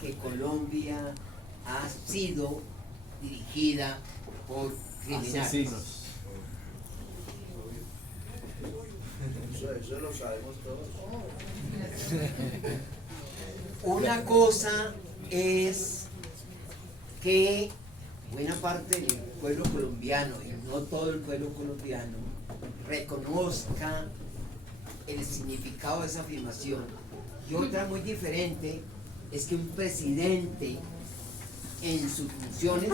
que Colombia ha sido dirigida por criminales. Asesinos. Eso lo sabemos todos. Una cosa es que buena parte del pueblo colombiano, y no todo el pueblo colombiano, reconozca el significado de esa afirmación. Y otra muy diferente es que un presidente en sus funciones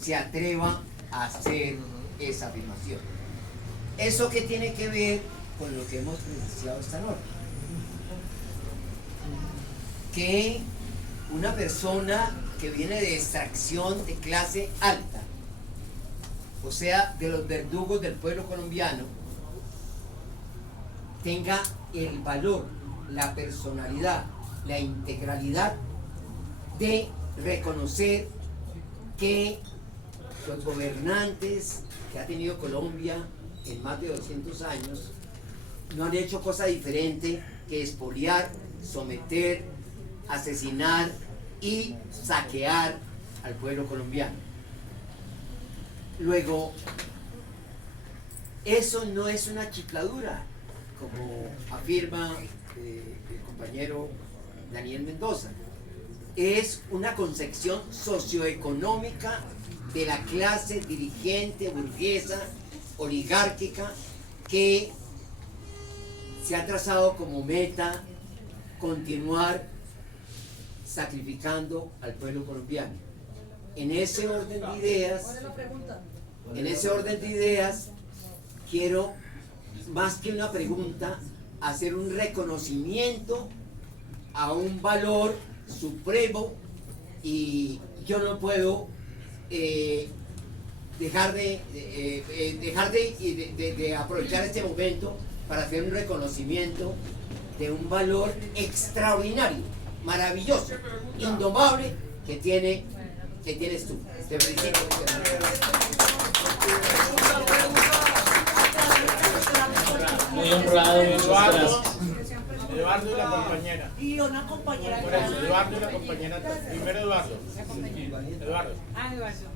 se atreva a hacer esa afirmación. ¿Eso qué tiene que ver con lo que hemos presenciado esta noche? Que una persona que viene de extracción de clase alta, o sea, de los verdugos del pueblo colombiano, tenga el valor, la personalidad, la integralidad de reconocer que los gobernantes que ha tenido Colombia en más de 200 años no han hecho cosa diferente que expoliar, someter, asesinar y saquear al pueblo colombiano. Luego, eso no es una chifladura, como afirma el compañero Daniel Mendoza. Es una concepción socioeconómica de la clase dirigente, burguesa, oligárquica, que se ha trazado como meta continuar sacrificando al pueblo colombiano. En ese orden de ideas, quiero, más que una pregunta, hacer un reconocimiento a un valor supremo, y yo no puedo dejar de aprovechar este momento para hacer un reconocimiento de un valor extraordinario, maravilloso, indomable que tienes tú. Te felicito. Muy honrado, muchas gracias. Eduardo y la compañera. Y una compañera. Por eso, Eduardo y la compañera. Primero Eduardo. Eduardo. Eduardo.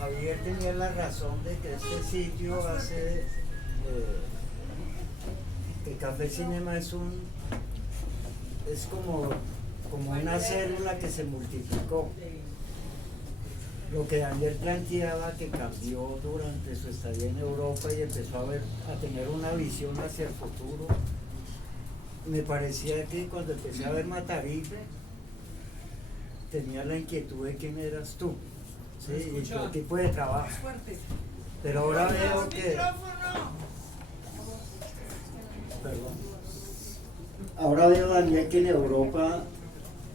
Javier tenía la razón de que este sitio hace que Café Cinema es como una célula que se multiplicó. Lo que Daniel planteaba, que cambió durante su estadía en Europa y empezó a tener una visión hacia el futuro, me parecía que cuando empecé a ver Matarife tenía la inquietud de quién eras tú, ¿sí? Y tu tipo de trabajo. Pero ahora veo que... Perdón. Ahora veo, Daniel, que en Europa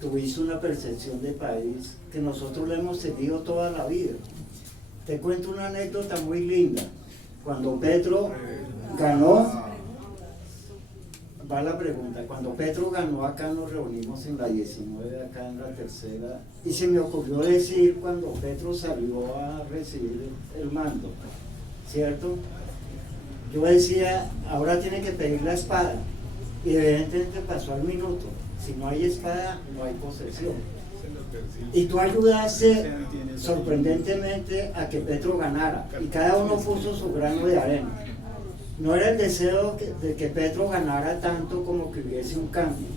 tuviste una percepción de país que nosotros lo hemos tenido toda la vida. Te cuento una anécdota muy linda. Cuando Petro ganó, va la pregunta, cuando Petro ganó acá nos reunimos en la 19, acá en la tercera, y se me ocurrió decir cuando Petro salió a recibir el mando, ¿cierto? Yo decía, ahora tiene que pedir la espada, y evidentemente pasó al minuto. Si no hay espada, no hay posesión. Y tú ayudaste sorprendentemente a que Petro ganara, y cada uno puso su grano de arena. No era el deseo de que Petro ganara tanto como que hubiese un cambio.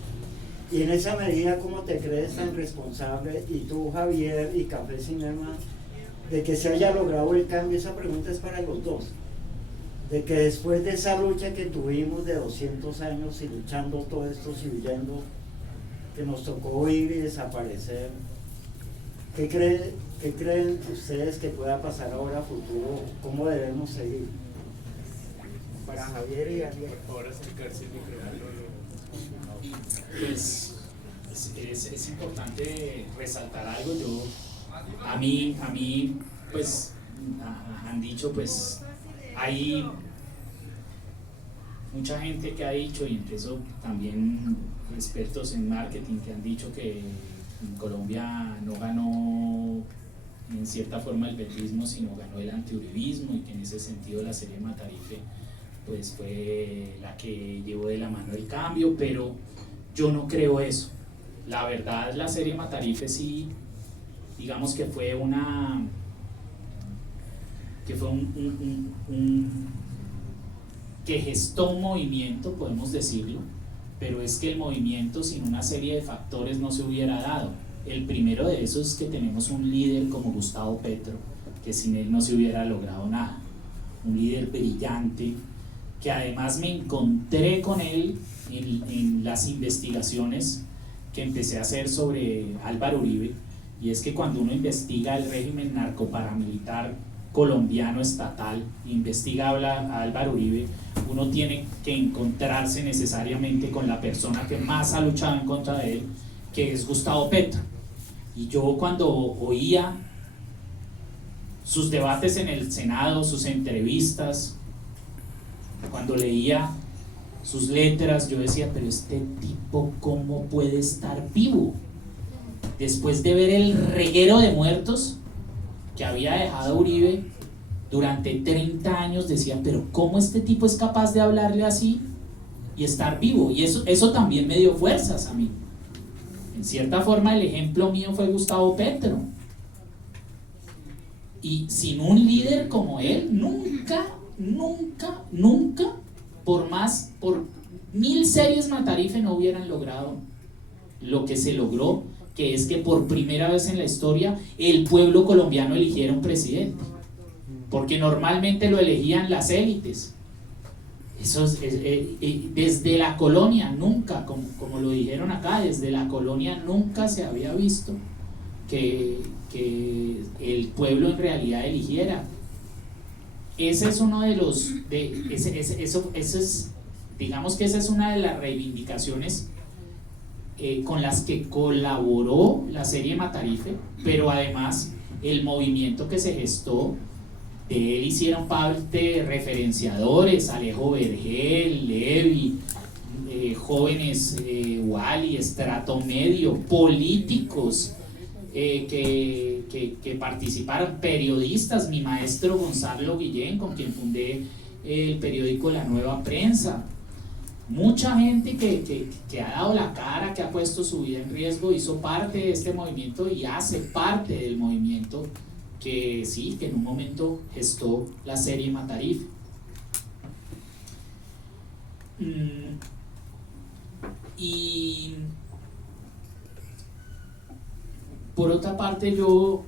Y en esa medida, ¿cómo te crees tan responsable, y tú, Javier, y Café Cinema, de que se haya logrado el cambio? Esa pregunta es para los dos. De que después de esa lucha que tuvimos de 200 años y luchando todos estos y huyendo, que nos tocó huir y desaparecer, ¿qué creen ustedes que pueda pasar ahora a futuro? ¿Cómo debemos seguir? Para Javier y Daniel. Por favor, acercarse al micrófono. Pues es importante resaltar algo. A mí pues han dicho, pues hay mucha gente que ha dicho, y entre eso también expertos en marketing, que han dicho que en Colombia no ganó en cierta forma el petrismo, sino ganó el antiuribismo, y que en ese sentido la serie Matarife pues fue la que llevó de la mano el cambio. Pero yo no creo eso. la verdad, la serie Matarife sí, digamos que fue que gestó un movimiento, podemos decirlo, pero es que el movimiento sin una serie de factores no se hubiera dado. El primero de esos es que tenemos un líder como Gustavo Petro, que sin él no se hubiera logrado nada. Un líder brillante, que además me encontré con él en las investigaciones que empecé a hacer sobre Álvaro Uribe, y es que cuando uno investiga el régimen narcoparamilitar colombiano estatal, investiga a Álvaro Uribe, uno tiene que encontrarse necesariamente con la persona que más ha luchado en contra de él, que es Gustavo Petro. Y yo cuando oía sus debates en el Senado, sus entrevistas, cuando leía sus letras, yo decía, pero este tipo, ¿cómo puede estar vivo? Después de ver el reguero de muertos que había dejado Uribe durante 30 años, decía, pero ¿cómo este tipo es capaz de hablarle así y estar vivo? Y eso también me dio fuerzas a mí. En cierta forma, el ejemplo mío fue Gustavo Petro. Y sin un líder como él, nunca, por 1000 series Matarife no hubieran logrado lo que se logró, que es que por primera vez en la historia el pueblo colombiano eligiera un presidente, porque normalmente lo elegían las élites. Eso desde la colonia nunca, como lo dijeron acá, desde la colonia nunca se había visto que el pueblo en realidad eligiera. Ese es uno de los digamos que esa es una de las reivindicaciones con las que colaboró la serie Matarife, pero además el movimiento que se gestó, de él hicieron parte referenciadores, Alejo Vergel, Levi, jóvenes Wally, estrato medio, políticos que participaron, periodistas, mi maestro Gonzalo Guillén, con quien fundé el periódico La Nueva Prensa. Mucha gente que ha dado la cara, que ha puesto su vida en riesgo, hizo parte de este movimiento y hace parte del movimiento que sí, que en un momento gestó la serie Matarife. Y por otra parte, yo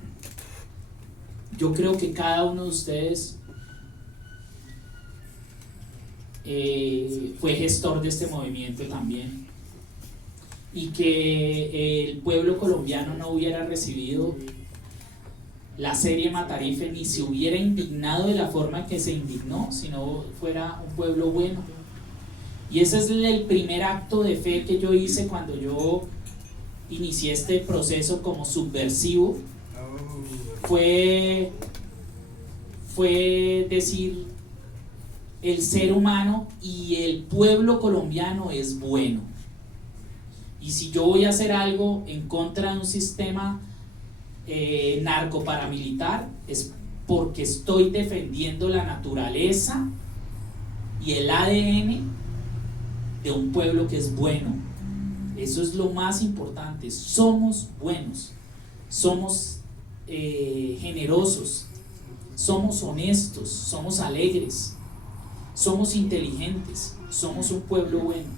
creo que cada uno de ustedes fue gestor de este movimiento también, y que el pueblo colombiano no hubiera recibido la serie Matarife ni se hubiera indignado de la forma que se indignó si no fuera un pueblo bueno. Y ese es el primer acto de fe que yo hice cuando yo inicié este proceso como subversivo. Fue decir, el ser humano y el pueblo colombiano es bueno, y si yo voy a hacer algo en contra de un sistema narcoparamilitar, es porque estoy defendiendo la naturaleza y el ADN de un pueblo que es bueno. Eso es lo más importante. Somos buenos, somos generosos, somos honestos, somos alegres, somos inteligentes, somos un pueblo bueno.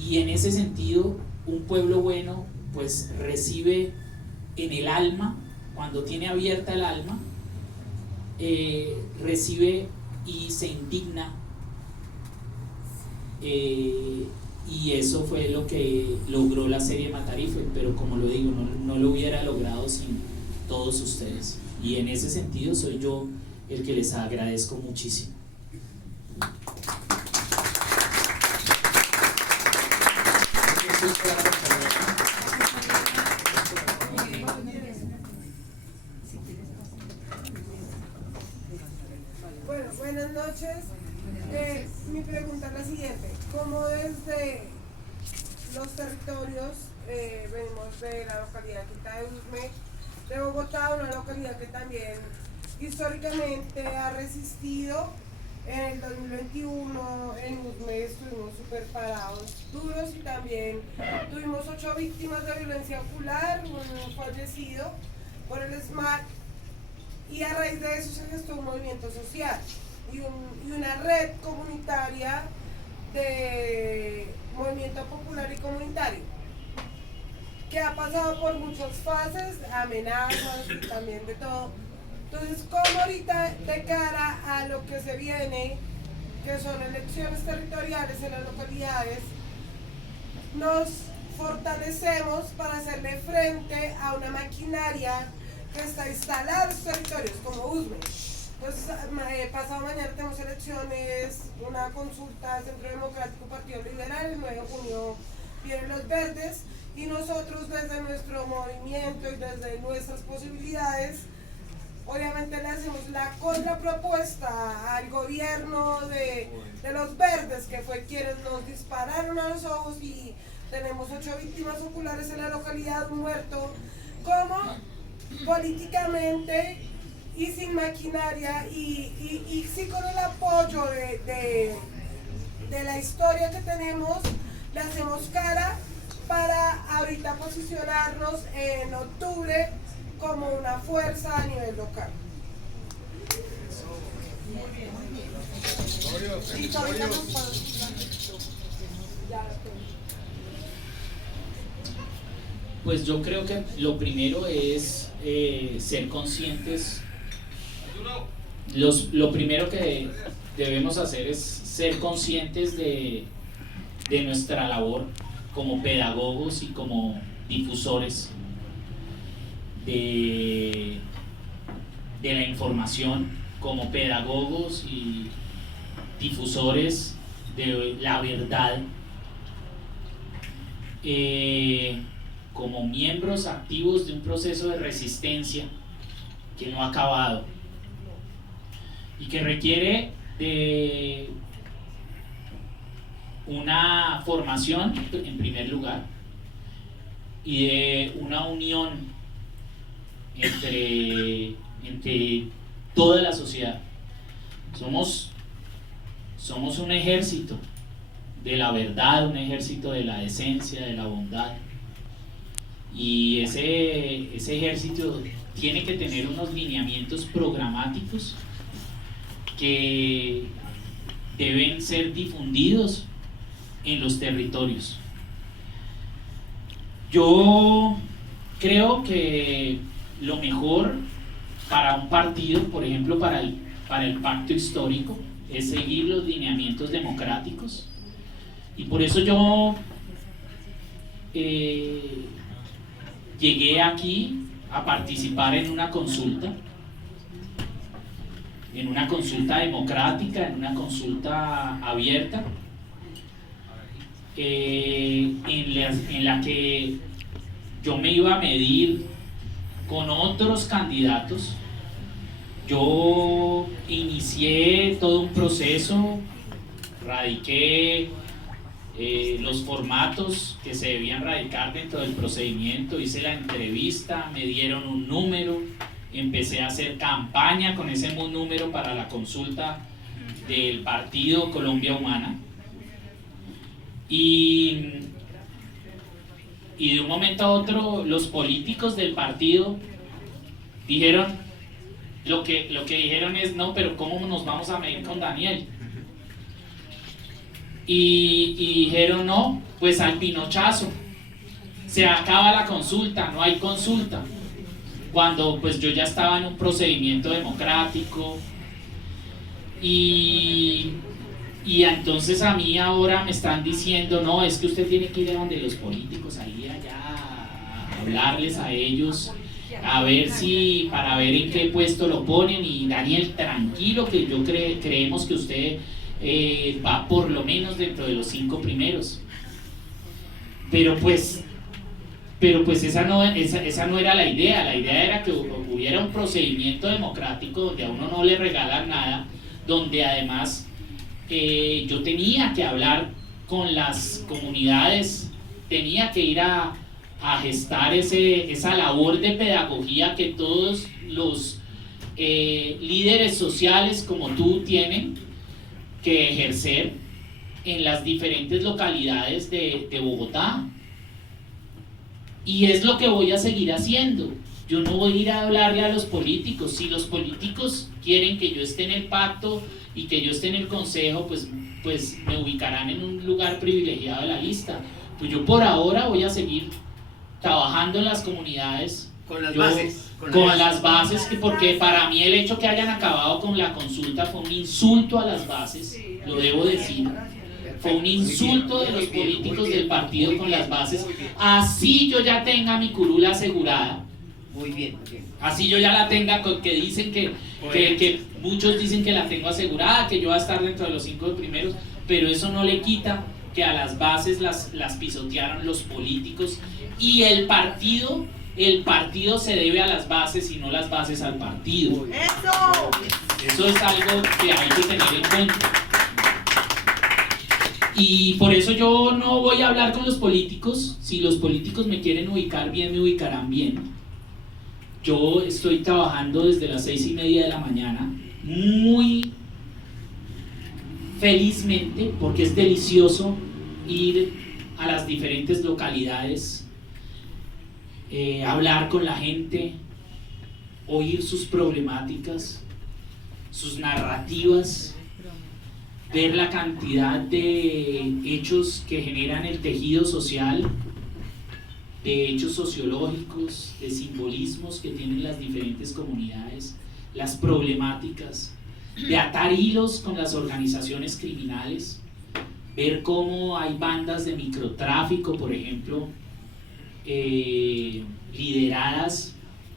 Y en ese sentido, un pueblo bueno pues recibe en el alma, cuando tiene abierta el alma, recibe y se indigna, y eso fue lo que logró la serie Matarife. Pero como lo digo, no lo hubiera logrado sin todos ustedes, y en ese sentido soy yo el que les agradezco muchísimo. Bueno, buenas noches. Mi pregunta es la siguiente: ¿cómo desde los territorios, venimos de la localidad Quinta de Usme, de Bogotá, una localidad que también históricamente ha resistido En el 2021 en USME estuvimos súper parados, duros, y también tuvimos 8 víctimas de violencia ocular, un fallecido por el SMAC, y a raíz de eso se gestó un movimiento social y una red comunitaria de movimiento popular y comunitario, que ha pasado por muchas fases, amenazas y también de todo. Entonces, como ahorita de cara a lo que se viene, que son elecciones territoriales en las localidades, nos fortalecemos para hacerle frente a una maquinaria que está instalada en los territorios, como USME. Entonces, pasado mañana tenemos elecciones, una consulta Centro Democrático Partido Liberal, el 9 de junio vienen los verdes, y nosotros desde nuestro movimiento y desde nuestras posibilidades, obviamente le hacemos la contrapropuesta al gobierno de los verdes, que fue quienes nos dispararon a los ojos, y tenemos 8 víctimas oculares en la localidad, un muerto, como políticamente y sin maquinaria y sí con el apoyo de la historia que tenemos, le hacemos cara para ahorita posicionarnos en octubre como una fuerza a nivel local. Pues yo creo que lo primero es ser conscientes. Lo primero que debemos hacer es ser conscientes de nuestra labor como pedagogos y como difusores de la información, como pedagogos y difusores de la verdad, como miembros activos de un proceso de resistencia que no ha acabado y que requiere de una formación en primer lugar y de una unión entre toda la sociedad. Somos un ejército de la verdad, un ejército de la decencia, de la bondad, y ese ejército tiene que tener unos lineamientos programáticos que deben ser difundidos en los territorios. Yo creo que lo mejor para un partido, por ejemplo para el pacto histórico, es seguir los lineamientos democráticos, y por eso yo llegué aquí a participar en una consulta democrática, en una consulta abierta, en la que yo me iba a medir con otros candidatos. Yo inicié todo un proceso, radiqué los formatos que se debían radicar dentro del procedimiento, hice la entrevista, me dieron un número, empecé a hacer campaña con ese número para la consulta del partido Colombia Humana, y de un momento a otro los políticos del partido dijeron, lo que dijeron es: no, pero ¿cómo nos vamos a medir con Daniel? Y dijeron: no, pues al pinochazo, se acaba la consulta, no hay consulta, cuando pues yo ya estaba en un procedimiento democrático. Y entonces a mí ahora me están diciendo: no, es que usted tiene que ir a donde los políticos, ahí allá, a hablarles a ellos, a ver si, para ver en qué puesto lo ponen. Y Daniel, tranquilo, que yo creemos que usted va por lo menos dentro de los 5 primeros. Pero pues esa no era la idea. La idea era que hubiera un procedimiento democrático donde a uno no le regalan nada, donde además yo tenía que hablar con las comunidades, tenía que ir a gestar esa labor de pedagogía que todos los líderes sociales como tú tienen, que ejercer en las diferentes localidades de Bogotá. Y es lo que voy a seguir haciendo. Yo no voy a ir a hablarle a los políticos. Si los políticos quieren que yo esté en el pacto y que yo esté en el consejo, pues me ubicarán en un lugar privilegiado de la lista. Pues yo por ahora voy a seguir trabajando en las comunidades. Con las bases. Con las bases, porque para mí el hecho que hayan acabado con la consulta fue un insulto a las bases, lo debo decir. Fue un insulto de los políticos del partido con las bases. Así yo ya tenga mi curula asegurada. Muy bien, muy bien. Así yo ya la tenga, que dicen que muchos dicen que la tengo asegurada, que yo voy a estar dentro de los 5 primeros, pero eso no le quita que a las bases las pisotearon los políticos, y el partido se debe a las bases y no las bases al partido. Eso es algo que hay que tener en cuenta. Y por eso yo no voy a hablar con los políticos. Si los políticos me quieren ubicar bien, me ubicarán bien. Yo estoy trabajando desde las 6:30 de la mañana, muy felizmente, porque es delicioso ir a las diferentes localidades, hablar con la gente, oír sus problemáticas, sus narrativas, ver la cantidad de hechos que generan el tejido social, de hechos sociológicos, de simbolismos que tienen las diferentes comunidades, las problemáticas, de atar hilos con las organizaciones criminales, ver cómo hay bandas de microtráfico, por ejemplo, lideradas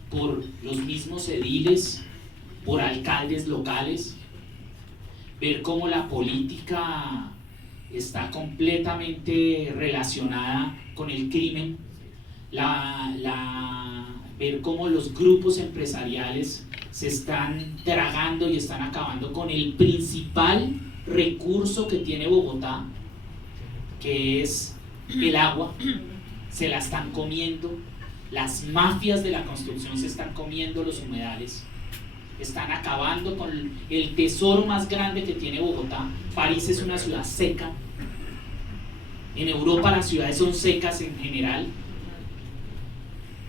por los mismos ediles, por alcaldes locales, ver cómo la política está completamente relacionada con el crimen, ver cómo los grupos empresariales se están tragando y están acabando con el principal recurso que tiene Bogotá, que es el agua. Se la están comiendo, las mafias de la construcción se están comiendo los humedales, están acabando con el tesoro más grande que tiene Bogotá. París es una ciudad seca. En Europa las ciudades son secas en general.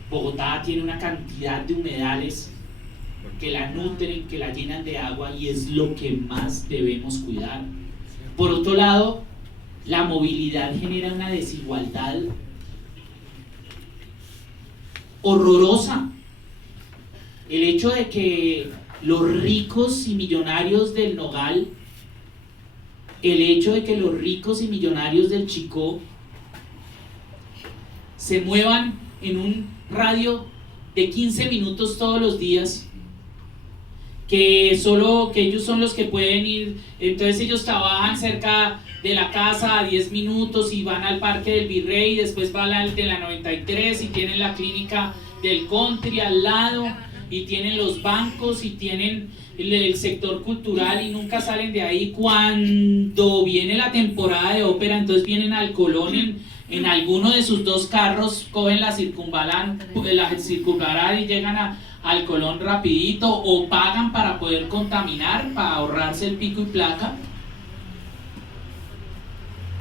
Bogotá tiene una cantidad de humedales que la nutren, que la llenan de agua, y es lo que más debemos cuidar. Por otro lado, la movilidad genera una desigualdad horrorosa. El hecho de que los ricos y millonarios del Nogal, el hecho de que los ricos y millonarios del Chicó se muevan en un radio de 15 minutos todos los días, que ellos son los que pueden ir, entonces ellos trabajan cerca de la casa a 10 minutos y van al Parque del Virrey, y después van al de la 93 y tienen la clínica del country al lado, y tienen los bancos y tienen el sector cultural, y nunca salen de ahí. Cuando viene la temporada de ópera, entonces vienen al Colón en alguno de sus 2 carros, cogen la circunvalar y llegan al Colón rapidito, o pagan para poder contaminar, para ahorrarse el pico y placa.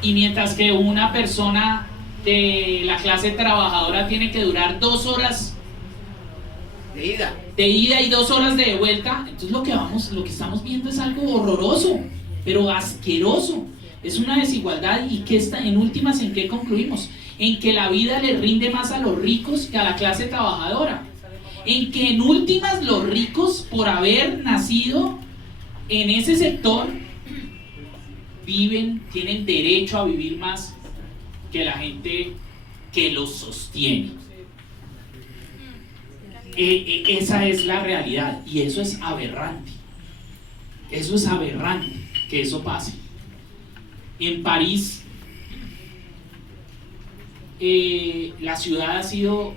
Y mientras que una persona de la clase trabajadora tiene que durar 2 horas de ida y 2 horas de vuelta, entonces lo que estamos viendo es algo horroroso, pero asqueroso. Es una desigualdad, y que está en últimas, ¿en qué concluimos? En que la vida le rinde más a los ricos que a la clase trabajadora. En que en últimas los ricos, por haber nacido en ese sector, tienen derecho a vivir más que la gente que los sostiene. Esa es la realidad, y eso es aberrante. Eso es aberrante que eso pase. En París, la ciudad ha sido,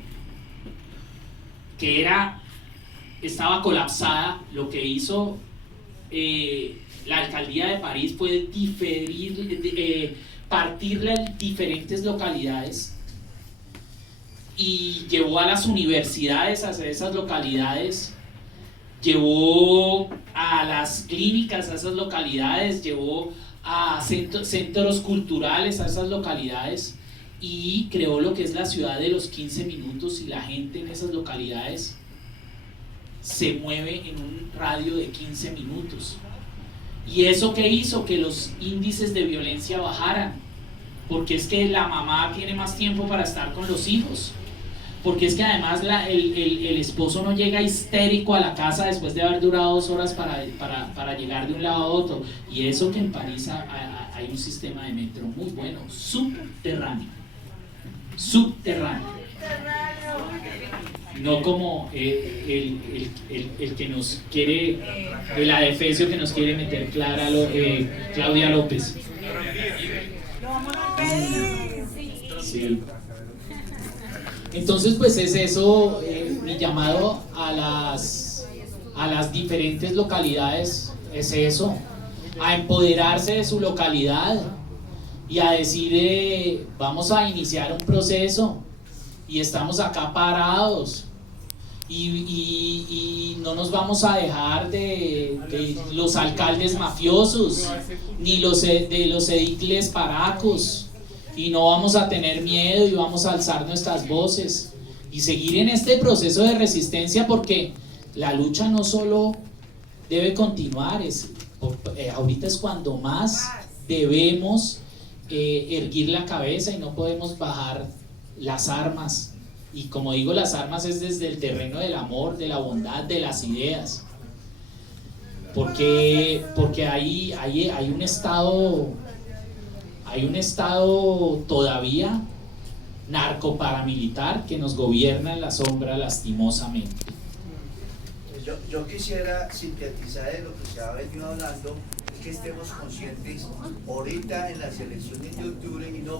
estaba colapsada. Lo que hizo la alcaldía de París fue partirla en diferentes localidades, y llevó a las universidades a esas localidades, llevó a las clínicas a esas localidades, llevó a centros culturales a esas localidades y creó lo que es la ciudad de los 15 minutos, y la gente en esas localidades se mueve en un radio de 15 minutos. ¿Y eso qué hizo? Que los índices de violencia bajaran, porque es que la mamá tiene más tiempo para estar con los hijos, porque es que además el esposo no llega histérico a la casa después de haber durado 2 horas para llegar de un lado a otro. Y eso que en París hay un sistema de metro muy bueno, subterráneo, no como el que nos quiere, el adefesio que nos quiere meter Claudia López. Sí. Entonces pues es eso, mi llamado a las diferentes localidades es eso, a empoderarse de su localidad y a decir vamos a iniciar un proceso y estamos acá parados y no nos vamos a dejar de los alcaldes mafiosos ni de los edicles paracos, y no vamos a tener miedo y vamos a alzar nuestras voces y seguir en este proceso de resistencia, porque la lucha no solo debe continuar, ahorita es cuando más debemos erguir la cabeza y no podemos bajar las armas. Y como digo, las armas es desde el terreno del amor, de la bondad, de las ideas, porque hay un estado todavía narcoparamilitar que nos gobierna en la sombra lastimosamente. Yo quisiera sintetizar de lo que se ha venido hablando, es que estemos conscientes ahorita en las elecciones de octubre y no